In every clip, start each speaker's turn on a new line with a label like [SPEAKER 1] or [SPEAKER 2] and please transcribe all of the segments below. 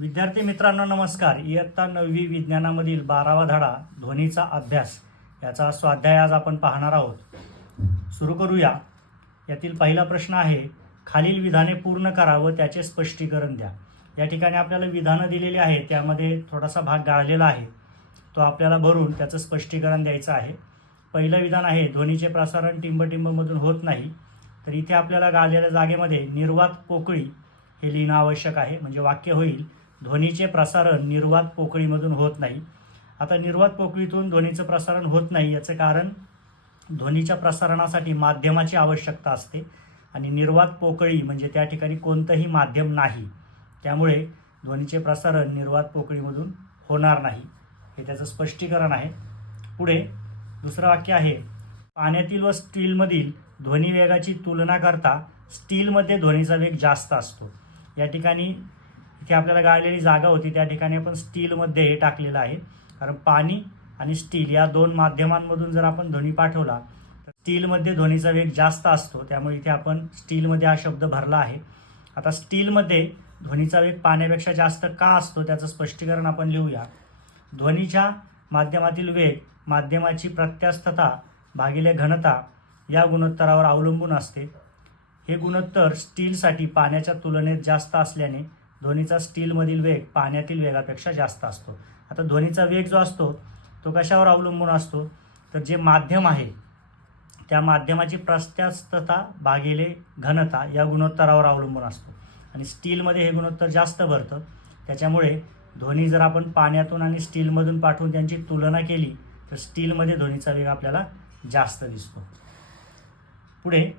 [SPEAKER 1] विद्यार्थी मित्रांनो नमस्कार. इयत्ता नववी विज्ञानामधील बारावा धडा ध्वनीचा अभ्यास. याचा स्वाध्याय आज आपण पाहणार आहोत. सुरू करूया. यातील पहिला प्रश्न आहे खालील विधाने पूर्ण करा व त्याचे स्पष्टीकरण द्या. या ठिकाणी आपल्याला विधानं दिलेली आहे त्यामध्ये थोडासा भाग गाळलेला आहे. तो आपल्याला भरून त्याचं स्पष्टीकरण द्यायचं आहे. पहिलं विधान आहे ध्वनीचे प्रसारण टिंबटिंबमधून होत नाही. तर इथे आपल्याला गाळलेल्या जागेमध्ये निर्वात पोकळी हे लिहिणं आवश्यक आहे म्हणजे वाक्य होईल. ध्वनीचे प्रसारण निर्वात पोकळीमधून होत नाही. आता निर्वात पोकळीतून ध्वनीचं प्रसारण होत नाही याचं कारण ध्वनीच्या प्रसारणासाठी माध्यमाची आवश्यकता असते आणि निर्वात पोकळी म्हणजे त्या ठिकाणी कोणतंही माध्यम नाही. त्यामुळे ध्वनीचे प्रसारण निर्वात पोकळीमधून होणार नाही. हे त्याचं स्पष्टीकरण आहे. पुढे दुसरं वाक्य आहे. पाण्यातील व स्टीलमधील ध्वनी वेगाची तुलना करता स्टीलमध्ये ध्वनीचा वेग जास्त असतो. या ठिकाणी इथे आपल्याला गाळलेली जागा होती त्या ठिकाणी आपण स्टीलमध्ये हे टाकलेलं आहे. कारण पाणी आणि स्टील या दोन माध्यमांमधून जर आपण ध्वनी पाठवला तर स्टीलमध्ये ध्वनीचा वेग जास्त असतो. त्यामुळे इथे आपण स्टीलमध्ये हा शब्द भरला आहे. आता स्टीलमध्ये ध्वनीचा वेग पाण्यापेक्षा जास्त का असतो त्याचं स्पष्टीकरण आपण लिहूया. ध्वनीच्या माध्यमातील वेग माध्यमाची प्रत्यास्थता भागिले घनता या गुणोत्तरावर अवलंबून असते. हे गुणोत्तर स्टीलसाठी पाण्याच्या तुलनेत जास्त असल्याने ध्वनीचा स्टीलमधील वेग पाण्यातील वेगापेक्षा जास्त असतो. आता ध्वनीचा वेग जो असतो तो कशावर अवलंबून असतो? तर जे माध्यम आहे त्या माध्यमाची प्रस्त्यास्तता भागिले घनता या गुणोत्तरावर अवलंबून असतो. आणि स्टीलमध्ये हे गुणोत्तर जास्त भरतं. त्याच्यामुळे ध्वनी जर आपण पाण्यातून आणि स्टीलमधून पाठवून त्यांची तुलना केली तर स्टीलमध्ये ध्वनीचा वेग आपल्याला जास्त दिसतो. पुढे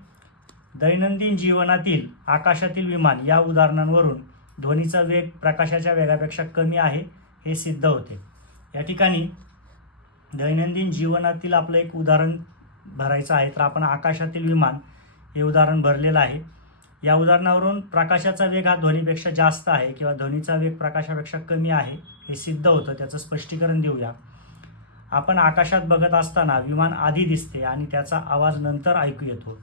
[SPEAKER 1] दैनंदिन जीवनातील आकाशातील विमान या उदाहरणांवरून ध्वनीचा वेग प्रकाशाच्या वेगापेक्षा कमी आहे हे सिद्ध होते. या ठिकाणी दैनंदिन जीवनातील आपलं एक उदाहरण भरायचं आहे तर आपण आकाशातील विमान हे उदाहरण भरलेलं आहे. या उदाहरणावरून प्रकाशाचा वेग हा ध्वनीपेक्षा जास्त आहे किंवा ध्वनीचा वेग प्रकाशापेक्षा कमी आहे हे सिद्ध होतं. त्याचं स्पष्टीकरण देऊया. आपण आकाशात बघत असताना विमान आधी दिसते आणि त्याचा आवाज नंतर ऐकू येतो.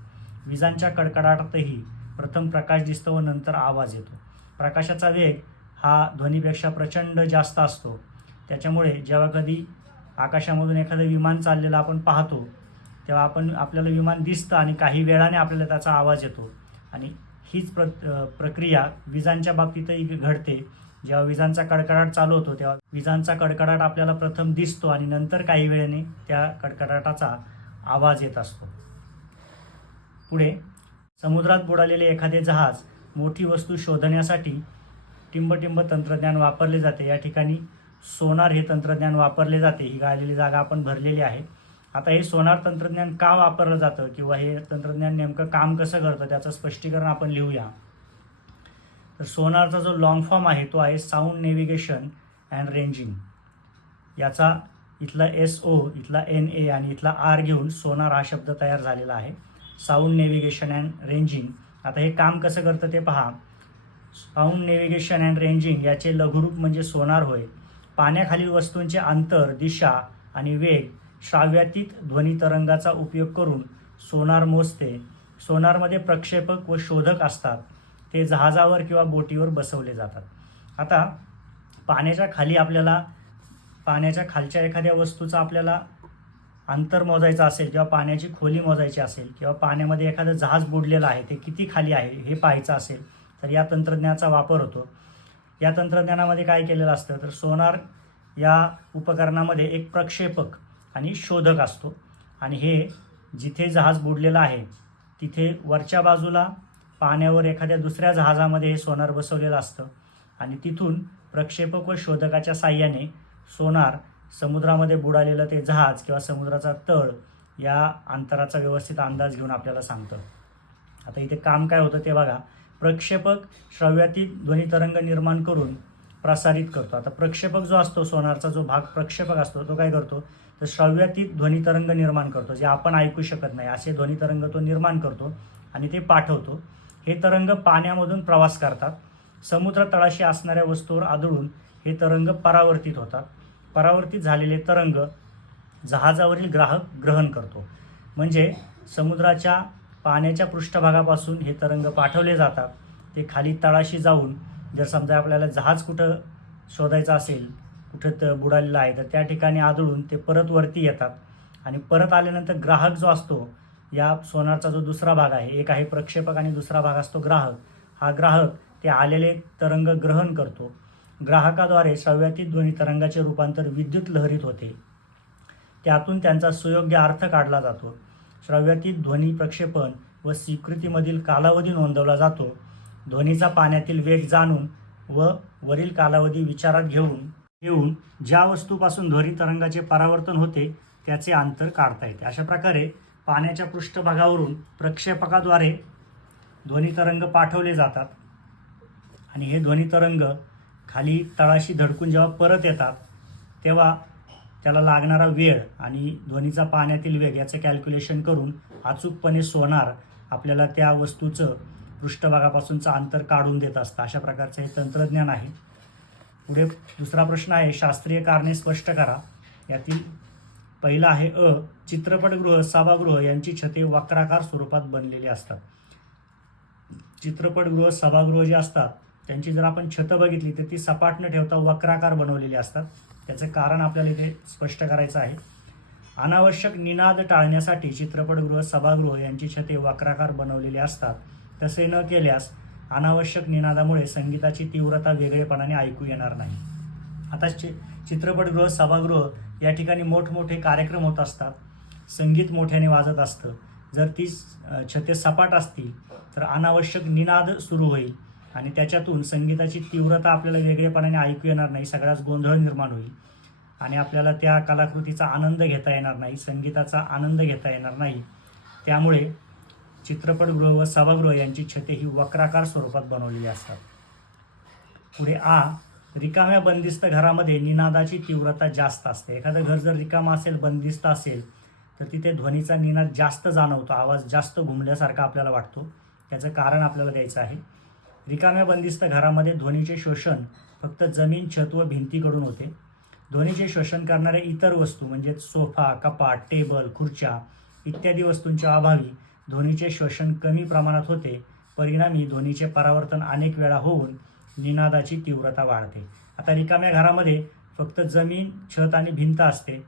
[SPEAKER 1] विजांच्या कडकडाटातही प्रथम प्रकाश दिसतो व नंतर आवाज येतो. प्रकाशाचा वेग हा ध्वनीपेक्षा प्रचंड जास्त असतो. त्याच्यामुळे जेव्हा कधी आकाशामधून एखादं विमान चाललेलं आपण पाहतो तेव्हा आपण आपल्याला विमान दिसतं आणि काही वेळाने आपल्याला त्याचा आवाज येतो. आणि हीच प्र प्रक्रिया विजांच्या बाबतीतही घडते. जेव्हा विजांचा कडकडाट चालू होतो तेव्हा विजांचा कडकडाट आपल्याला प्रथम दिसतो आणि नंतर काही वेळाने त्या कडकडाटाचा आवाज येत असतो. पुढे समुद्रात बुडालेले एखादे जहाज मोठी वस्तू शोधण्यासाठी टिंबटिंब तंत्रज्ञान वापरले जाते. या ठिकाणी सोनार हे तंत्रज्ञान वापरले जाते. ही गाळलेली जागा आपण भरलेली आहे. आता हे सोनार तंत्रज्ञान का वापरलं जातं किंवा हे तंत्रज्ञान नेमकं काम कसं करतं त्याचं स्पष्टीकरण आपण लिहूया. तर सोनारचा जो लॉंग फॉर्म आहे तो आहे साऊंड नेव्हिगेशन अँड रेंजिंग याचा इथला एस ओ इथला एन ए आणि इथला आर घेऊन सोनार हा शब्द तयार झालेला आहे. साऊंड नेव्हिगेशन अँड रेंजिंग आता हे काम कसं करतं ते पहा. साऊंड नेव्हिगेशन अँड रेंजिंग याचे लघुरूप म्हणजे सोनार होय. पाण्याखालील वस्तूंचे अंतर दिशा आणि वेग श्राव्यातीत ध्वनी तरंगाचा उपयोग करून सोनार मोजते. सोनारमध्ये प्रक्षेपक व शोधक असतात. ते जहाजावर किंवा बोटीवर बसवले जातात. आता पाण्याच्या खाली आपल्याला पाण्याच्या खालच्या एखाद्या वस्तूचा आपल्याला अंतर मोजायचं असेल किंवा पाण्याची खोली मोजायची असेल किंवा पाण्यामध्ये एखादं जहाज बुडलेलं आहे ते किती खाली आहे हे पाहायचं असेल तर या तंत्रज्ञानाचा वापर होतो. या तंत्रज्ञानामध्ये काय केलेलं असतं तर सोनार या उपकरणामध्ये एक प्रक्षेपक आणि शोधक असतो. आणि हे जिथे जहाज बुडलेलं आहे तिथे वरच्या बाजूला पाण्यावर एखाद्या दुसऱ्या जहाजामध्ये हे सोनार बसवलेलं असतं. आणि तिथून प्रक्षेपक व शोधकाच्या साह्याने सोनार समुद्रामध्ये बुडालेलं ते जहाज किंवा समुद्राचा तळ या अंतराचा व्यवस्थित अंदाज घेऊन आपल्याला सांगतं. आता इथे काम काय होतं ते बघा. प्रक्षेपक श्रव्यातील ध्वनितरंग निर्माण करून प्रसारित करतो. आता प्रक्षेपक जो असतो सोनारचा जो भाग प्रक्षेपक असतो तो काय करतो? तर श्रव्यातीत ध्वनितरंग निर्माण करतो जे आपण ऐकू शकत नाही. असे ध्वनितरंग तो निर्माण करतो आणि ते पाठवतो. हे तरंग पाण्यामधून प्रवास करतात. समुद्र तळाशी असणाऱ्या वस्तूवर आदळून हे तरंग परावर्तित होतात. परावर्तित झालेले तरंग जहाजावरील ग्राहक ग्रहण करतो. म्हणजे समुद्राच्या पाण्याच्या पृष्ठभागापासून हे तरंग पाठवले जातात. ते खाली तळाशी जाऊन जर समजा आपल्याला जहाज कुठं शोधायचं असेल कुठं त बुडालेलं आहे तर त्या ठिकाणी आदळून ते परत वरती येतात. आणि परत आल्यानंतर ग्राहक जो असतो या सोनारचा जो दुसरा भाग आहे एक आहे प्रक्षेपक आणि दुसरा भाग असतो ग्राहक. हा ग्राहक ते आलेले तरंग ग्रहण करतो. ग्राहकाद्वारे सव्यातीत ध्वनी तरंगाचे रूपांतर विद्युत लहरीत होते. त्यातून त्यांचा सुयोग्य अर्थ काढला जातो. श्रव्यातीत ध्वनी प्रक्षेपण व स्वीकृतीमधील कालावधी नोंदवला जातो. ध्वनीचा पाण्यातील वेग जाणून व वरील कालावधी विचारात घेऊन घेऊन ज्या वस्तूपासून ध्वनी तरंगाचे परावर्तन होते त्याचे अंतर काढता येते. अशा प्रकारे पाण्याच्या पृष्ठभागावरून प्रक्षेपकाद्वारे ध्वनी तरंग पाठवले जातात. आणि हे ध्वनी तरंग खाली तळाशी धडकून जेव्हा परत येतात तेव्हा त्याला लागणारा वेळ आणि ध्वनीचा पाण्यातील वेग याचं कॅल्क्युलेशन करून अचूकपणे सोनार आपल्याला त्या वस्तूचं पृष्ठभागापासूनचं अंतर काढून देत असतं. अशा प्रकारचं हे तंत्रज्ञान आहे. पुढे दुसरा प्रश्न आहे शास्त्रीय कारणे स्पष्ट करा. यातील पहिला आहे अ चित्रपटगृह सभागृह यांची छते वक्राकार स्वरूपात बनलेली असतात. चित्रपटगृह सभागृह जे असतात त्यांची जर आपण छतं बघितली तर ती सपाट न ठेवता वक्राकार बनवलेली असतात. त्याचं कारण आपल्याला इथे स्पष्ट करायचं आहे. अनावश्यक निनाद टाळण्यासाठी चित्रपटगृह सभागृह यांची छते वक्राकार बनवलेली असतात. तसे न केल्यास अनावश्यक निनादामुळे संगीताची तीव्रता वेगळेपणाने ऐकू येणार नाही. आता चि चित्रपटगृह सभागृह या ठिकाणी मोठमोठे कार्यक्रम होत असतात. संगीत मोठ्याने वाजत असतं. जर ती छते सपाट असतील तर अनावश्यक निनाद सुरू होईल. आणि त्याच्यातून संगीताची तीव्रता आपल्याला वेगळेपणाने ऐकू येणार नाही सगळ्याच गोंधळ निर्माण होईल. आणि आपल्याला त्या कलाकृतीचा आनंद घेता येणार नाही संगीताचा आनंद घेता येणार नाही. त्यामुळे चित्रपटगृह व सभागृह यांची छते ही वक्राकार स्वरूपात बनवलेली असतात. पुढे आ रिकाम्या बंदिस्त घरामध्ये निनादाची तीव्रता जास्त असते. एखादं घर जर रिकामा असेल बंदिस्त असेल तर तिथे ध्वनीचा निनाद जास्त जाणवतो. आवाज जास्त घुमल्यासारखा आपल्याला वाटतो. त्याचं कारण आपल्याला द्यायचं आहे. रिकाम्या बंदिस्त घरामध्ये ध्वनीचे शोषण फक्त जमीन छत व भिंतीकडून होते. ध्वनीचे शोषण करणाऱ्या इतर वस्तू म्हणजे सोफा कपाट टेबल खुर्च्या इत्यादी वस्तूंच्या अभावी ध्वनीचे शोषण कमी प्रमाणात होते. परिणामी ध्वनीचे परावर्तन अनेक वेळा होऊन निनादाची तीव्रता वाढते. आता रिकाम्या घरामध्ये फक्त जमीन छत आणि भिंत असते.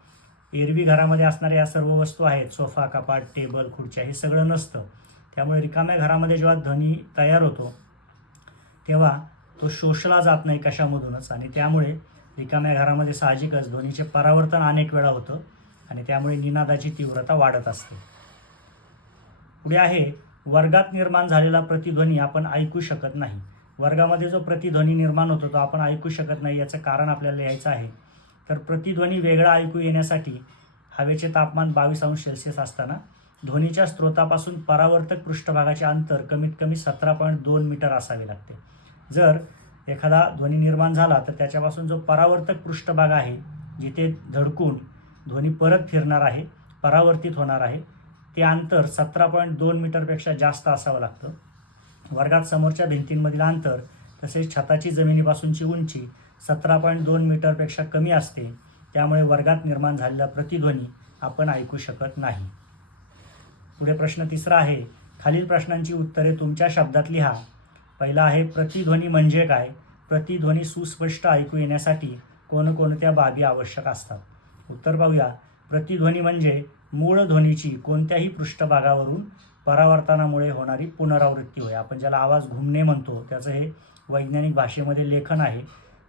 [SPEAKER 1] एरवी घरामध्ये असणाऱ्या या सर्व वस्तू आहेत. सोफा कपाट टेबल खुर्च्या हे सगळं नसतं. त्यामुळे रिकाम्या घरामध्ये जेव्हा ध्वनी तयार होतो तेव्हा तो शोषला जात नाही कशामधूनच. आणि त्यामुळे रिकाम्या घरामध्ये साहजिकच ध्वनीचे परावर्तन अनेक वेळा होतं आणि त्यामुळे निनादाची तीव्रता वाढत असते. पुढे आहे वर्गात निर्माण झालेला प्रतिध्वनी आपण ऐकू शकत नाही. वर्गामध्ये जो प्रतिध्वनी निर्माण होतो तो आपण ऐकू शकत नाही याचं कारण आपल्याला लिहायचं आहे. तर प्रतिध्वनी वेगळा ऐकू येण्यासाठी हवेचे तापमान बावीस अंश सेल्सिअस असताना ध्वनीच्या स्रोतापासून परावर्तक पृष्ठभागाचे अंतर कमीत कमी सतरा पॉईंट दोन मीटर असावे लागते. जर एखादा ध्वनी निर्माण झाला तर त्याच्यापासून जो परावर्तक पृष्ठभाग आहे जिथे धडकून ध्वनी परत फिरणार आहे परावर्तित होणार आहे ते अंतर सतरा पॉईंट दोन मीटरपेक्षा जास्त असावं लागतं. वर्गात समोरच्या भिंतींमधील अंतर तसेच छताची जमिनीपासूनची उंची सतरा पॉईंट दोन मीटरपेक्षा कमी असते त्यामुळे वर्गात निर्माण झालेला प्रतिध्वनी आपण ऐकू शकत नाही. पुढे प्रश्न तिसरा आहे खालील प्रश्नांची उत्तरे तुमच्या शब्दात लिहा. पहिला आहे प्रतिध्वनी म्हणजे काय? प्रतिध्वनी सुस्पष्ट ऐकू येण्यासाठी कोणकोणत्या बाबी आवश्यक असतात? उत्तर पाहूया. प्रतिध्वनी म्हणजे मूळ ध्वनीची कोणत्याही पृष्ठभागावरून परावर्तनामुळे होणारी पुनरावृत्ती होय. आपण ज्याला आवाज घुमणे म्हणतो त्याचं हे वैज्ञानिक भाषेमध्ये लेखन आहे.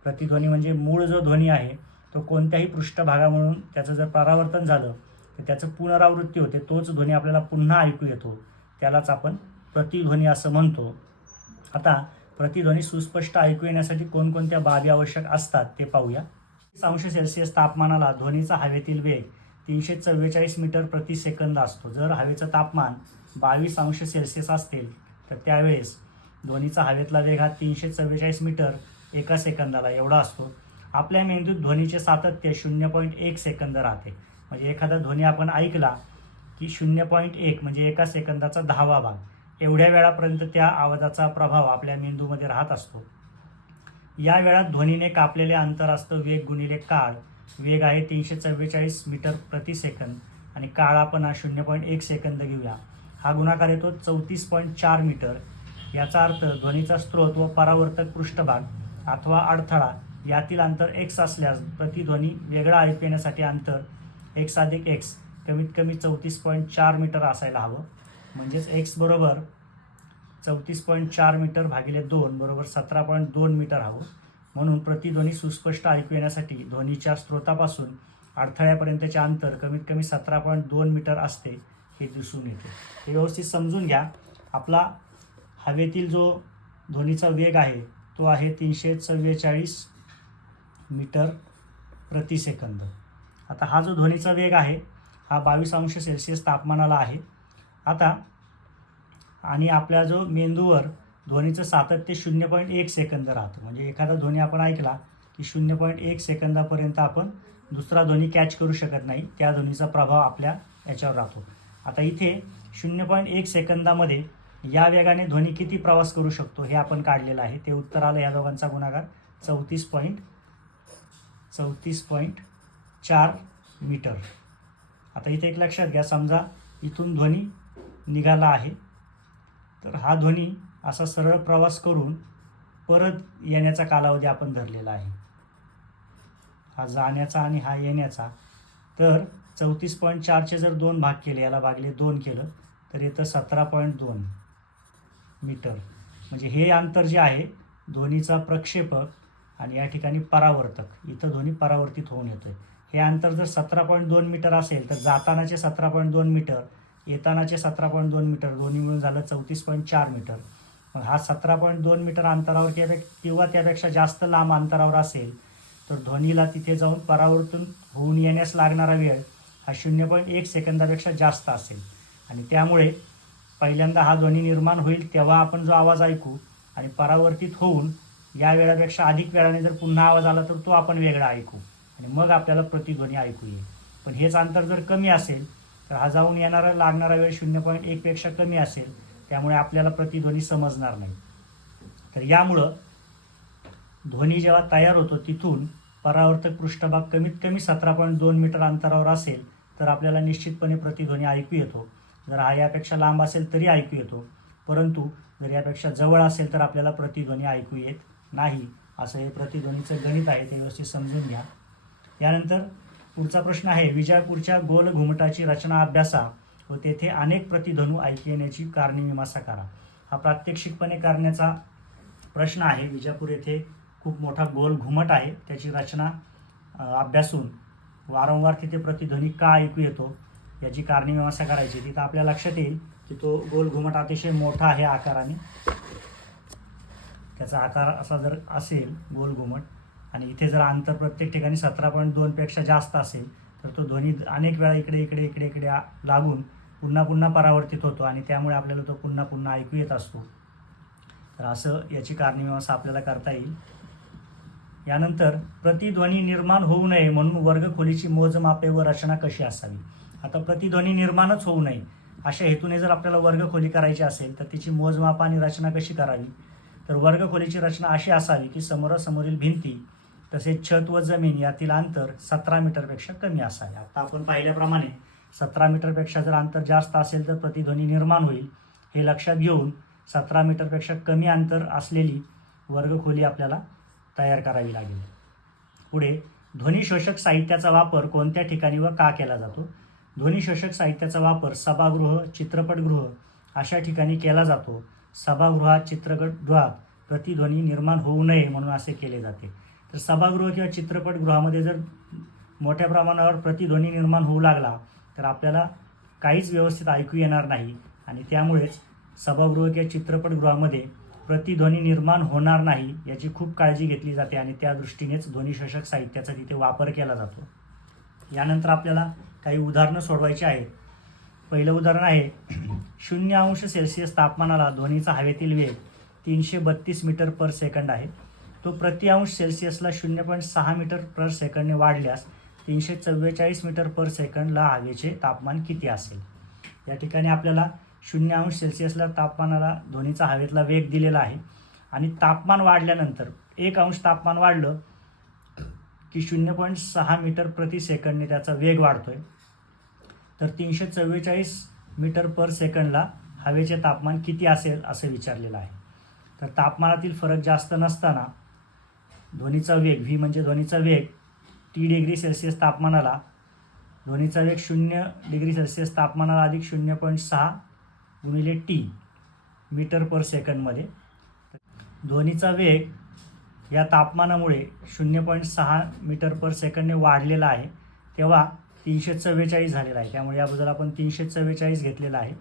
[SPEAKER 1] प्रतिध्वनी म्हणजे मूळ जो ध्वनी आहे तो कोणत्याही पृष्ठभागामधून त्याचं जर परावर्तन झालं तर त्याचं पुनरावृत्ती होते. तोच ध्वनी आपल्याला पुन्हा ऐकू येतो. त्यालाच आपण प्रतिध्वनी असं म्हणतो. आता प्रतिध्वनी सुस्पष्ट ऐकू येण्यासाठी कोणकोणत्या बाबी आवश्यक असतात ते पाहूया. अंश सेल्सिअस तापमानाला ध्वनीचा हवेतील वेग तीनशे चव्वेचाळीस मीटर प्रति सेकंद असतो. जर हवेचं तापमान बावीस अंश सेल्सिअस असतील तर त्यावेळेस ध्वनीचा हवेतला वेग हा तीनशे चव्वेचाळीस मीटर एका सेकंदाला एवढा असतो. आपल्या मेंदूत ध्वनीचे सातत्य शून्य पॉईंट एक सेकंद राहते. म्हणजे एखादा ध्वनी आपण ऐकला की शून्य पॉईंट एक म्हणजे एका सेकंदाचा दहावा भाग. एवढ्या वेळापर्यंत त्या आवाजाचा प्रभाव आपल्या मेंदूमध्ये राहत असतो. या वेळात ध्वनीने कापलेले अंतर असतं वेग गुणिले काळ वेग आहे तीनशे चव्वेचाळीस मीटर प्रति सेकंद आणि काळ आपण हा शून्य पॉईंट एक सेकंद घेऊया. हा गुणाकार येतो चौतीस पॉईंट चार मीटर. याचा अर्थ ध्वनीचा स्रोत व परावर्तक पृष्ठभाग अथवा अडथळा यातील अंतर एक्स असल्यास प्रतिध्वनी वेगळा ऐकण्यासाठी येण्यासाठी अंतर एक्स अधिक एक्स कमीत कमी चौतीस पॉईंट चार मीटर असायला हवं. म्हणजेच एक्स बरोबर चौतीस पॉईंट चार मीटर भागिले दोन बरोबर सतरा पॉईंट दोन मीटर हवं म्हणून प्रतिध्वनी सुस्पष्ट ऐकू येण्यासाठी ध्वनीच्या स्रोतापासून अडथळ्यापर्यंतचे अंतर कमीत कमी सतरा पॉईंट दोन मीटर असते हे दिसून येते. हे व्यवस्थित समजून घ्या. आपला हवेतील जो ध्वनीचा वेग आहे तो आहे तीनशे चव्वेचाळीस मीटर प्रति सेकंद. आता हा जो ध्वनीचा वेग आहे हा बावीस अंश सेल्सिअस तापमानाला आहे. आता आणि आपल्या जो मेंदूवर ध्वनीचं सातत्य शून्य पॉईंट एक सेकंद राहतं. म्हणजे एखादा ध्वनी आपण ऐकला की शून्य पॉईंट एक सेकंदापर्यंत आपण दुसरा ध्वनी कॅच करू शकत नाही. त्या ध्वनीचा प्रभाव आपल्या याच्यावर राहतो. आता इथे शून्य पॉईंट एक सेकंदामध्ये या वेगाने ध्वनी किती प्रवास करू शकतो हे आपण काढलेलं आहे. ते उत्तर आलं या दोघांचा गुणाकार. चौतीस पॉईंट चौतीस पॉईंट चार मीटर. आता इथे एक लक्षात घ्या. समजा इथून ध्वनी निघाला आहे. तर हा ध्वनी असा सरळ प्रवास करून परत येण्याचा कालावधी आपण धरलेला आहे. हा जाण्याचा आणि हा येण्याचा. तर चौतीस पॉईंट चारचे जर दोन भाग केले याला भागले दोन केलं तर येतं सतरा पॉईंट दोन मीटर. म्हणजे हे अंतर जे आहे ध्वनीचा प्रक्षेपक आणि या ठिकाणी परावर्तक. इथं ध्वनी परावर्तित होऊन येतोय. हे अंतर जर सतरा पॉईंट दोन मीटर असेल तर जातानाचे सतरा पॉईंट दोन मीटर येतानाचे सतरा पॉईंट दोन मीटर दोन्ही मिळून झालं चौतीस पॉईंट चार मीटर. मग हा सतरा पॉईंट दोन मीटर अंतरावर त्यापे किंवा त्यापेक्षा जास्त लांब अंतरावर असेल तर ध्वनीला तिथे जाऊन परावर्तन होऊन येण्यास लागणारा वेळ हा शून्य पॉईंट एक सेकंदापेक्षा जास्त असेल. आणि त्यामुळे पहिल्यांदा हा ध्वनी निर्माण होईल तेव्हा आपण जो आवाज ऐकू आणि परावर्तित होऊन या वेळापेक्षा अधिक वेळाने जर पुन्हा आवाज आला तर तो आपण वेगळा ऐकू आणि मग आपल्याला प्रतिध्वनी ऐकू येईल. पण हेच अंतर जर कमी असेल तर हा जाऊन येणारा लागणारा वेळ शून्य पॉईंट एकपेक्षा कमी असेल त्यामुळे आपल्याला प्रतिध्वनी समजणार नाही. तर यामुळं ध्वनी जेव्हा तयार होतो तिथून परावर्तक पृष्ठभाग कमीत कमी सतरा पॉईंट दोन मीटर अंतरावर असेल तर आपल्याला निश्चितपणे प्रतिध्वनी ऐकू येतो. जर हा यापेक्षा लांब असेल तरी ऐकू येतो परंतु जर यापेक्षा जवळ असेल तर आपल्याला प्रतिध्वनी ऐकू येत नाही असं हे प्रतिध्वनीचं गणित आहे ते व्यवस्थित समजून घ्या. यानंतर पुढचा प्रश्न आहे विजापूरच्या गोल घुमटाची रचना अभ्यासा व तेथे अनेक प्रतिध्वनू ऐकू येण्याची कारणी करा. हा प्रात्यक्षिकपणे करण्याचा प्रश्न आहे. विजापूर येथे खूप मोठा गोल घुमट आहे. त्याची रचना अभ्यासून वारंवार तिथे प्रतिध्वनी का ऐकू येतो याची कारणीमीमांसा करायची. तिथं आपल्या लक्षात येईल की तो गोल घुमट अतिशय मोठा आहे आकाराने. त्याचा आकार असा जर असेल गोल घुमट आणि इथे जर अंतर प्रत्येक ठिकाणी सतरा पॉईंट दोनपेक्षा जास्त असेल तर तो ध्वनी अनेक वेळा इकडे इकडे इकडे इकडे लागून पुन्हा पुन्हा परावर्तित होतो आणि त्यामुळे आपल्याला तो पुन्हा पुन्हा ऐकू येत असतो. तर असं याची कारणीमीमांसा आपल्याला करता येईल. यानंतर प्रतिध्वनी निर्माण होऊ नये म्हणून वर्गखोलीची मोजमापे व रचना कशी असावी? आता प्रतिध्वनी निर्माणच होऊ नये अशा हेतूने जर आपल्याला वर्गखोली करायची असेल तर तिची मोजमाप आणि रचना कशी करावी? तर वर्गखोलीची रचना अशी असावी की समोरासमोरील भिंती तसेच छत व जमीन यातील अंतर सतरा मीटरपेक्षा कमी असावे. आता आपण पाहिल्याप्रमाणे सतरा मीटरपेक्षा जर अंतर जास्त असेल तर प्रतिध्वनी निर्माण होईल. हे लक्षात घेऊन सतरा मीटरपेक्षा कमी अंतर असलेली वर्गखोली आपल्याला तयार करावी लागेल. पुढे ध्वनिशोषक साहित्याचा वापर कोणत्या ठिकाणी व का केला जातो? ध्वनिशोषक साहित्याचा वापर सभागृह चित्रपटगृह अशा ठिकाणी केला जातो. सभागृहात चित्रपटगृहात प्रतिध्वनी निर्माण होऊ नये म्हणून असे केले जाते. तर सभागृह किंवा चित्रपटगृहामध्ये जर मोठ्या प्रमाणावर प्रतिध्वनी निर्माण होऊ लागला तर आपल्याला काहीच व्यवस्थित ऐकू येणार नाही. आणि त्यामुळेच सभागृह किंवा चित्रपटगृहामध्ये प्रतिध्वनी निर्माण होणार नाही याची खूप काळजी घेतली जाते आणि त्या दृष्टीनेच ध्वनीशोषक साहित्याचा तिथे वापर केला जातो. यानंतर आपल्याला काही उदाहरणं सोडवायची आहेत. पहिलं उदाहरण आहे शून्य अंश सेल्सिअस तापमानाला ध्वनीचा हवेतील वेग तीनशे बत्तीस मीटर पर सेकंड आहे. तो प्रति अंश सेल्सिअसला शून्य पॉईंट सहा मीटर पर सेकंडने वाढल्यास तीनशे चव्वेचाळीस मीटर पर सेकंडला हवेचे तापमान किती असेल? या ठिकाणी आपल्याला शून्य अंश सेल्सिअसला तापमानाला ध्वनीचा हवेतला वेग दिलेला आहे. आणि तापमान वाढल्यानंतर एक अंश तापमान वाढलं की शून्य पॉईंट सहा मीटर प्रति सेकंडने त्याचा वेग वाढतोय. तर तीनशे चव्वेचाळीस मीटर पर सेकंडला हवेचे तापमान किती असेल असं विचारलेलं आहे. तर तापमानातील फरक जास्त नसताना ध्वनीचा वेग व्ही म्हणजे ध्वनीचा वेग टी डिग्री सेल्सिअस तापमानाला ध्वनीचा वेग शून्य डिग्री सेल्सिअस तापमानाला अधिक शून्य पॉईंट सहा गुणिले टी मीटर पर सेकंडमध्ये ध्वनीचा वेग या तापमानामुळे शून्य पॉईंट सहा मीटर पर सेकंडने वाढलेला आहे. तेव्हा तीनशे चव्वेचाळीस झालेला आहे. त्यामुळे याबद्दल आपण तीनशे चव्वेचाळीस घेतलेला आहे.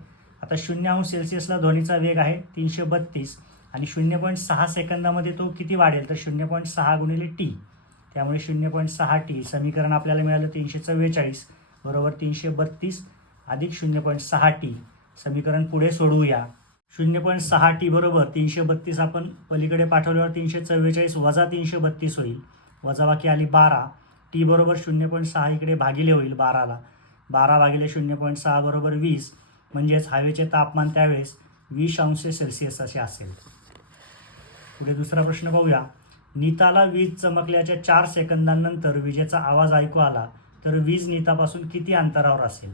[SPEAKER 1] आता शून्य अंश सेल्सिअसला ध्वनीचा वेग आहे तीनशे बत्तीस. आणि शून्य पॉईंट सहा सेकंदामध्ये तो किती वाढेल? तर शून्य पॉईंट सहा गुणिले टी. त्यामुळे शून्य पॉईंट सहा टी. समीकरण आपल्याला मिळालं तीनशे चव्वेचाळीस बरोबर तीनशे बत्तीस अधिक शून्य पॉईंट सहा टी. समीकरण पुढे सोडवूया. शून्य पॉईंट सहा टी बरोबर तीनशे बत्तीस आपण पलीकडे पाठवल्यावर तीनशे चव्वेचाळीस वजा तीनशे बत्तीस होईल. वजाबाकी आली बारा. टी बरोबर शून्य पॉईंट सहा इकडे भागिले होईल बाराला. बारा भागिले शून्य पॉईंट सहा बरोबर वीस. म्हणजेच हवेचे तापमान त्यावेळेस वीस अंश सेल्सिअस असे असेल. पुढे दुसरा प्रश्न पाहूया नीताला वीज चमकल्याच्या चार सेकंदांनंतर विजेचा आवाज ऐकू आला तर वीज नीतापासून किती अंतरावर असेल?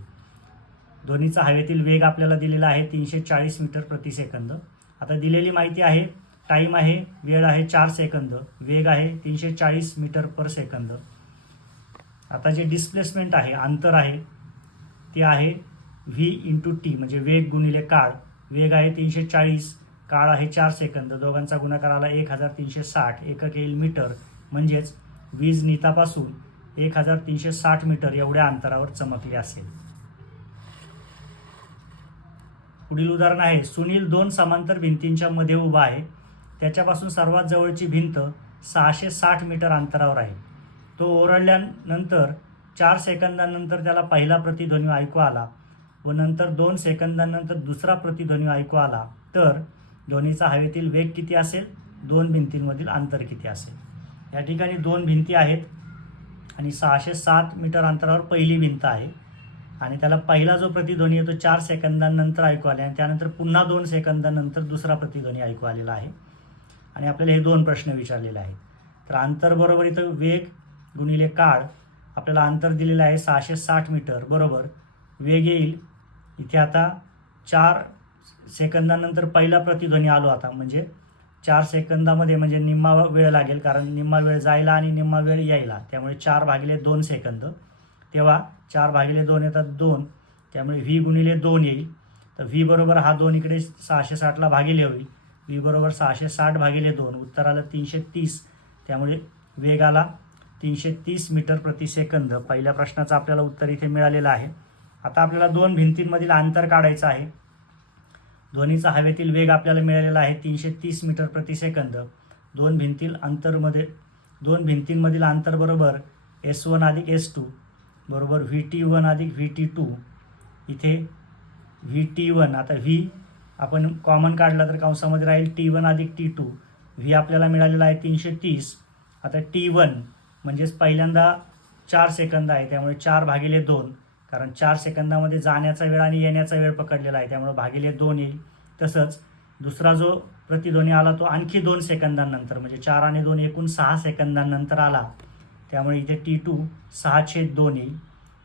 [SPEAKER 1] ध्वनीचा हवेतील वेग आपल्याला दिलेला आहे तीनशे चाळीस मीटर प्रति सेकंद. आता दिलेली माहिती आहे टाईम आहे वेळ आहे चार सेकंद वेग आहे तीनशे चाळीस मीटर पर सेकंद. आता जे डिस्प्लेसमेंट आहे अंतर आहे ते आहे व्ही इंटू टी म्हणजे वेग गुणिले काळ. वेग आहे तीनशे चाळीस काळ आहे चार सेकंद दोघांचा गुणाकार आला एक हजार तीनशे साठ. एकक येईल मीटर म्हणजेच वीज नीतापासून एक हजार तीनशे साठ मीटर एवढ्या अंतरावर चमकली असेल. पुढील उदाहरण आहे सुनील दोन समांतर भिंतींच्या मध्ये उभा आहे. त्याच्यापासून सर्वात जवळची भिंत सहाशे साठ मीटर अंतरावर आहे. तो ओरडल्यानंतर चार सेकंदानंतर त्याला पहिला प्रतिध्वनी ऐकू आला व नंतर दोन सेकंदानंतर दुसरा प्रतिध्वनी ऐकू आला. तर ध्वनीचा हवेतील वेग किती असेल? दोन भिंतींमधील अंतर किती असेल? या ठिकाणी दोन भिंती आहेत आणि सहाशे सात मीटर अंतरावर पहिली भिंत आहे. आणि त्याला पहिला जो प्रतिध्वनी आहे तो चार सेकंदांनंतर ऐकू आले आणि त्यानंतर पुन्हा दोन सेकंदानंतर दुसरा प्रतिध्वनी ऐकू आलेला आहे. आणि आपल्याला हे दोन प्रश्न विचारलेले आहेत. तर अंतर बरोबर इथं वेग गुणिले काळ आपल्याला अंतर दिलेलं आहे सहाशे साठ मीटर. बरोबर. वेग येईल. इथे आता चार सेकंदानंतर पहिला प्रतिध्वनी आलो आता म्हणजे चार सेकंदामध्ये म्हणजे निम्मा वेळ लागेल कारण निम्मा वेळ जायला आणि निम्मा वेळ यायला त्यामुळे चार भागिले दोन सेकंद. तेव्हा चार भागिले दोन येतात दोन त्यामुळे व्ही गुणिले दोन येईल. तर व्ही बरोबर हा दोन इकडे सहाशे साठला भागिले होईल. व्ही बरोबर सहाशे साठ भागिले दोन उत्तर आलं तीनशे तीस. त्यामुळे वेग आला तीनशे तीस मीटर प्रति सेकंद. पहिल्या प्रश्नाचं आपल्याला उत्तर इथे मिळालेलं आहे. आता आपल्याला दोन भिंतींमधील अंतर काढायचं आहे. ध्वनीचा हवेतील वेग आपल्याला मिळालेला आहे तीनशे तीस मीटर प्रति सेकंद. दोन भिंतील अंतरमध्ये दोन भिंतींमधील अंतरबरोबर एस वन अधिक एस टू बरोबर व्ही टी वन अधिक व्ही टी टू. इथे व्ही टी वन आता व्ही आपण कॉमन काढला तर कंसामध्ये राहील टी वन अधिक टी टू. व्ही आपल्याला मिळालेला आहे तीनशे तीस आता टी वन म्हणजेच पहिल्यांदा चार सेकंद आहे त्यामुळे चार भागिले दोन. कारण चार सेकंदामध्ये जाण्याचा वेळ आणि येण्याचा वेळ पकडलेला आहे. त्यामुळे भागिले दोन येईल. तसंच दुसरा जो प्रतिध्वनी आला तो आणखी दोन सेकंदांनंतर म्हणजे चार आणि दोन एकूण सहा सेकंदांनंतर आला. त्यामुळे इथे टी टू सहा छेद दोन येईल.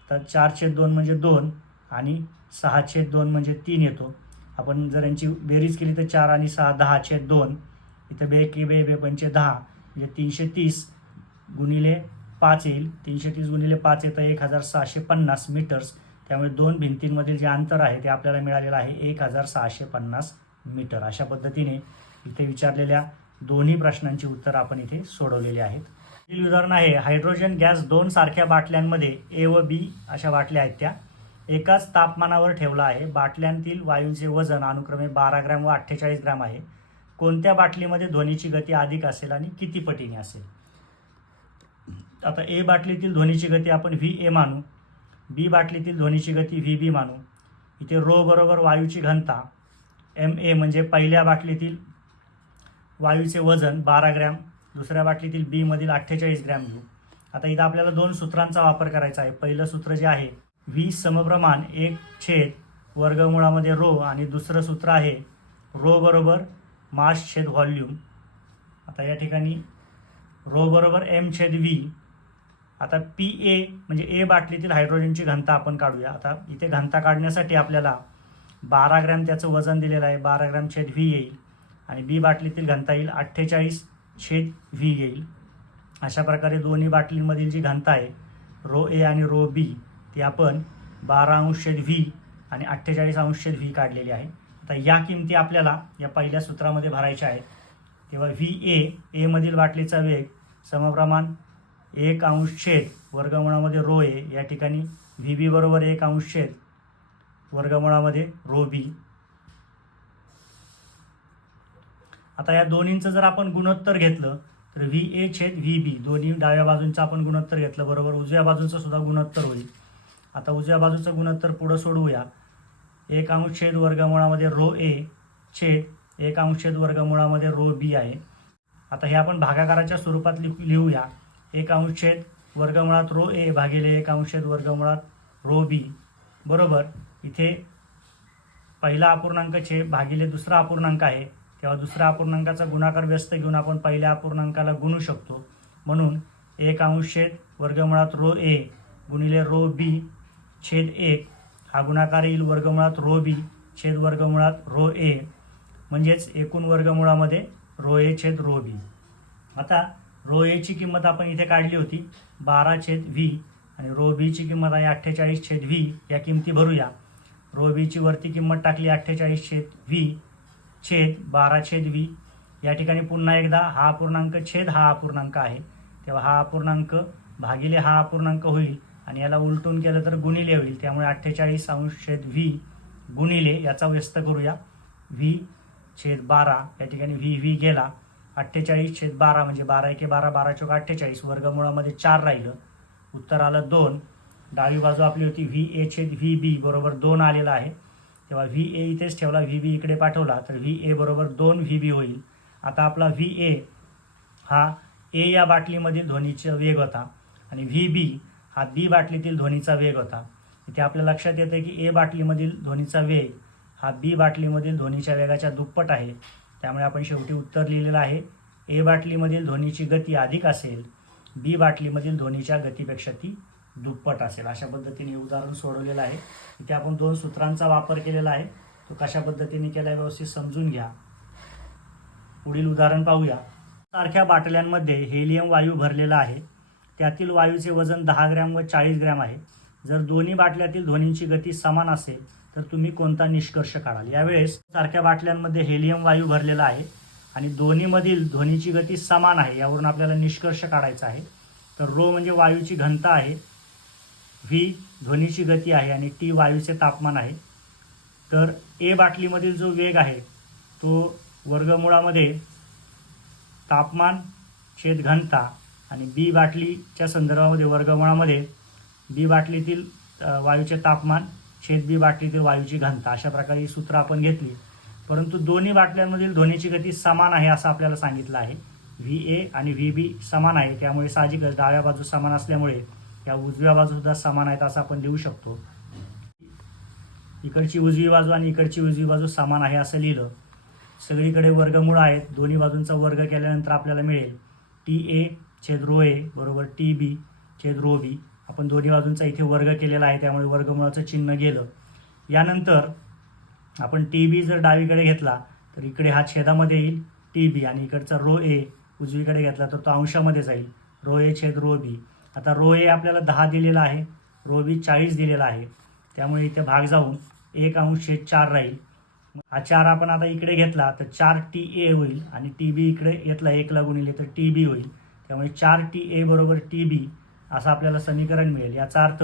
[SPEAKER 1] तर चार छेद दोन म्हणजे दोन आणि सहा छेद दोन म्हणजे तीन येतो. आपण जर यांची बेरीज केली तर चार आणि सहा दहा छेद दोन. इथं बे की बे बे पंचे दहा म्हणजे तीनशे तीस गुणिले पाच येईल. तीनशे तीस गुणिले पाच येतं एक हजार सहाशे पन्नास मीटर्स त्यामुळे दोन भिंतींमधील जे अंतर आहे ते आपल्याला मिळालेलं आहे एक हजार सहाशे पन्नास मीटर अशा पद्धतीने इथे विचारलेल्या दोन्ही प्रश्नांची उत्तर आपण इथे सोडवलेली आहेत. पुढील उदाहरण आहे हायड्रोजन गॅस दोन सारख्या बाटल्यांमध्ये ए व बी अशा बाटल्या आहेत त्या. एकाच तापमानावर ठेवला आहे. बाटल्यांतील वायूंचे वजन अनुक्रमे बारा ग्रॅम व अठ्ठेचाळीस ग्रॅम आहे. कोणत्या बाटलीमध्ये ध्वनीची गती अधिक असेल आणि किती पटीने असेल? आता ए बाटलीतील ध्वनीची गती आपण व्ही ए मानू. बी बाटलीतील ध्वनीची गती व्ही बी मानू. इथे रो बरोबर वायूची घनता एम ए म्हणजे पहिल्या बाटलीतील वायूचे वजन बारा ग्रॅम दुसऱ्या बाटलीतील बीमधील अठ्ठेचाळीस ग्रॅम घेऊ. आता इथं आपल्याला दोन सूत्रांचा वापर करायचा आहे. पहिलं सूत्र जे आहे व्ही समप्रमाण एक छेद वर्गमुळामध्ये रो आणि दुसरं सूत्र आहे रो बरोबर मास छेद व्हॉल्यूम. आता या ठिकाणी रो बरोबर एम छेद व्ही. आता पी ए म्हणजे ए बाटलीतील हायड्रोजनची घनता आपण काढूया. आता इथे घनता काढण्यासाठी आपल्याला बारा ग्रॅम त्याचं वजन दिलेलं आहे. बारा ग्रॅम छेद व्ही येईल. आणि बी बाटलीतील घनता येईल अठ्ठेचाळीस छेद व्ही येईल. अशा प्रकारे दोन्ही बाटलींमधील जी घनता आहे रो ए आणि रो बी ती आपण बारा अंश छेद व्ही आणि अठ्ठेचाळीस अंश छेद व्ही काढलेली आहे. आता या किमती आपल्याला या पहिल्या सूत्रामध्ये भरायच्या आहेत. तेव्हा व्ही ए एमधील बाटलीचा वेग समप्रमाण एक अंश छेद वर्गमुळामध्ये रो ए या ठिकाणी व्ही बी बरोबर एक अंश छेद वर्गमुळामध्ये रो बी आता या दोन्हींचं जर आपण गुणोत्तर घेतलं तर व्ही ए छेद व्ही बी दोन्ही डाव्या बाजूंचं आपण गुणोत्तर घेतलं बरोबर? उजव्या बाजूचं सुद्धा गुणोत्तर होईल. आता उजव्या बाजूचं गुणोत्तर पुढं सोडवूया. एक अंश छेद वर्गमुळामध्ये रो ए छेद एक अंशेद वर्गमुळामध्ये रो बी आहे. आता हे आपण भागाकाराच्या स्वरूपात लिहू लिहूया. एक अंशेद वर्गमुळात रो ए भागिले एक अंशेद वर्गमुळात रो बी बरोबर? इथे पहिला अपूर्णांक छे भागिले दुसरा अपूर्णांक आहे. तेव्हा दुसऱ्या अपूर्णांकाचा गुणाकार व्यस्त घेऊन आपण पहिल्या अपूर्णांकाला गुणू शकतो. म्हणून एक अंशेद वर्गमुळात रो ए गुणिले रो बी छेद एक. हा गुणाकार येईल वर्गमुळात रो बी छेद वर्गमुळात रो ए म्हणजेच एकूण वर्गमुळामध्ये रो ए छेद रो बी आता रो एची किंमत आपण इथे काढली होती बारा छेद व्ही आणि रो बीची किंमत आहे अठ्ठेचाळीस छेद व्ही या किमती भरूया. रो बीची वरती किंमत टाकली अठ्ठेचाळीस छेद व्ही छेद बारा छेद व्ही या ठिकाणी पुन्हा एकदा हा अपूर्णांक छेद हा अपूर्णांक आहे. तेव्हा हा अपूर्णांक भागिले हा अपूर्णांक होईल आणि याला उलटून केलं तर गुणिले होईल. त्यामुळे अठ्ठेचाळीस अंश छेद व्ही गुणिले याचा व्यस्त करूया. व्ही छेद बारा या ठिकाणी व्ही व्ही गेला. अठ्ठेचाळीस छेद बारा म्हणजे बारा एके बारा बारा चौक अठ्ठेचाळीस. वर्गमुळामध्ये चार राहिलं. उत्तर आलं दोन. डावी बाजू आपली होती व्ही ए छेद व्ही बी बरोबर दोन आलेला आहे. तेव्हा व्ही ए इथेच ठेवला व्ही बी इकडे पाठवला तर व्ही ए बरोबर दोन व्ही बी होईल. आता आपला व्ही ए हा ए या बाटलीमधील ध्वनीचा वेग होता आणि व्ही बी हा बी बाटलीतील ध्वनीचा वेग होता. इथे आपल्या लक्षात येतं की ए बाटलीमधील ध्वनीचा वेग हा बी बाटलीमधील ध्वनीच्या वेगाच्या दुप्पट आहे. त्यामुळे आपण शेवटी उत्तर लिहिलेलं आहे. ए बाटलीमधील ध्वनीची गती अधिक असेल बी बाटलीमधील ध्वनीच्या गतीपेक्षा ती दुप्पट असेल. अशा पद्धतीने हे उदाहरण सोडवलेलं आहे. इथे आपण दोन सूत्रांचा वापर केलेला आहे. तो कशा पद्धतीने केला व्यवस्थित समजून घ्या. पुढील उदाहरण पाहूया. सारख्या बाटल्यांमध्ये हेलियम वायू भरलेला आहे. त्यातील वायूचे वजन दहा ग्रॅम व चाळीस ग्रॅम आहे. जर दोन्ही बाटल्यातील ध्वनींची गती समान असेल तर तुम्ही कोणता निष्कर्ष काढाल? यावेळेस सारख्या बाटल्यांमध्ये हेलियम वायू भरलेला आहे आणि दोन्हीमधील ध्वनीची गती समान आहे यावरून आपल्याला निष्कर्ष काढायचा आहे. तर रो म्हणजे वायूची घनता आहे व्ही ध्वनीची गती आहे आणि टी वायूचे तापमान आहे. तर ए बाटलीमधील जो वेग आहे तो वर्गमुळामध्ये तापमान छेद घनता आणि बी बाटलीच्या संदर्भामध्ये वर्गमुळामध्ये बी बाटलीतील वायूचे तापमान छेद बी बाटलीतील वायूची घनता अशा प्रकारे ही सूत्र आपण घेतली. परंतु दोन्ही बाटल्यांमधील ध्वनीची गती समान आहे असं आपल्याला सांगितलं आहे. व्ही ए आणि व्ही बी समान आहे त्यामुळे साहजिकच डाव्या बाजू समान असल्यामुळे या उजव्या बाजू सुद्धा समान आहेत असं आपण लिहू शकतो. इकडची उजवी बाजू आणि इकडची उजवी बाजू समान आहे असं लिहिलं. सगळीकडे वर्गमूळ आहेत दोन्ही बाजूंचा वर्ग केल्यानंतर आपल्याला मिळेल टी ए छेद रो ए बरोबर टी बी छेद रो बी आपण दोन्ही बाजूंचा इथे वर्ग केलेला आहे त्यामुळे वर्गमुळाचं चिन्ह गेलं. यानंतर आपण टी बी जर डावीकडे घेतला तर इकडे हा छेदामध्ये येईल टी बी आणि इकडचा रो ए उजवीकडे घेतला तर तो अंशामध्ये जाईल. रो ए छेद रो बी आता रो ए आपल्याला दहा दिलेला आहे रो बी चाळीस दिलेला आहे. त्यामुळे इथे भाग जाऊन एक अंश छेद चार राहील. हा चार आपण आता इकडे घेतला तर चार टी ए होईल आणि टी बी इकडे घेतला एकला गुणिले तर टी बी होईल. त्यामुळे चार टी ए बरोबर टी बी असं आपल्याला समीकरण मिळेल. याचा अर्थ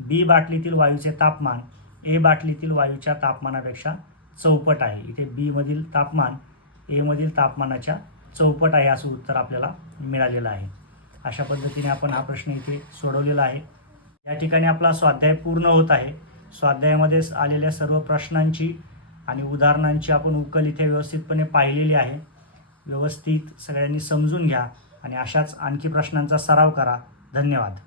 [SPEAKER 1] बी बाटलीतील वायूचे तापमान ए बाटलीतील वायूच्या तापमानापेक्षा चौपट आहे. इथे बीमधील तापमान एमधील तापमानाच्या चौपट आहे असं उत्तर आपल्याला मिळालेलं आहे. अशा पद्धतीने आपण हा प्रश्न इथे सोडवलेला आहे. या ठिकाणी आपला स्वाध्याय पूर्ण होत आहे. स्वाध्यायामध्ये आलेल्या सर्व प्रश्नांची आणि उदाहरणांची आपण उकल इथे व्यवस्थितपणे पाहिलेली आहे. व्यवस्थित सगळ्यांनी समजून घ्या आणि अशाच आणखी प्रश्नांचा सराव करा. धन्यवाद.